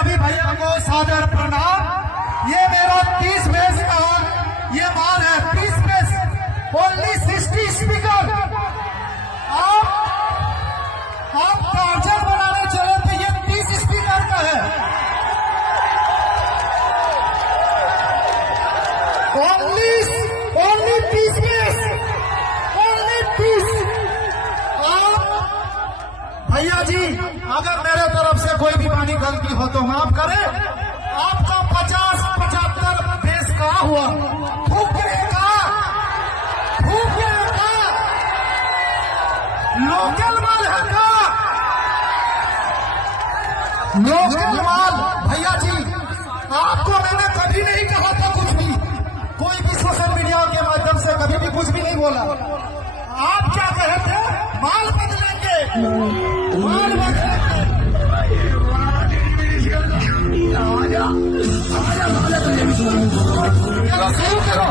सभी भैया को सादर प्रणाम। ये मेरा 30 बेस का ये माल है, 30 बेस, ओनली 60 स्पीकर। आप चार्जर बनाने चले तो ये 30 स्पीकर का है, ओनली 30 बेस, ओनली 30। भैया जी, अगर मेरे तरफ से कोई भी मानी गलती हो तो माफ करें। आपका 50-75 बेस का हुआ, फूकेगा लोकल माल है का, लोकल माल। भैया जी, आपको मैंने कभी नहीं कहा था कुछ भी, कोई भी सोशल मीडिया के माध्यम से कभी भी कुछ भी नहीं बोला। आप क्या कहे थे, माल बदलेंगे, माल बदलेंगे। शुरू करो।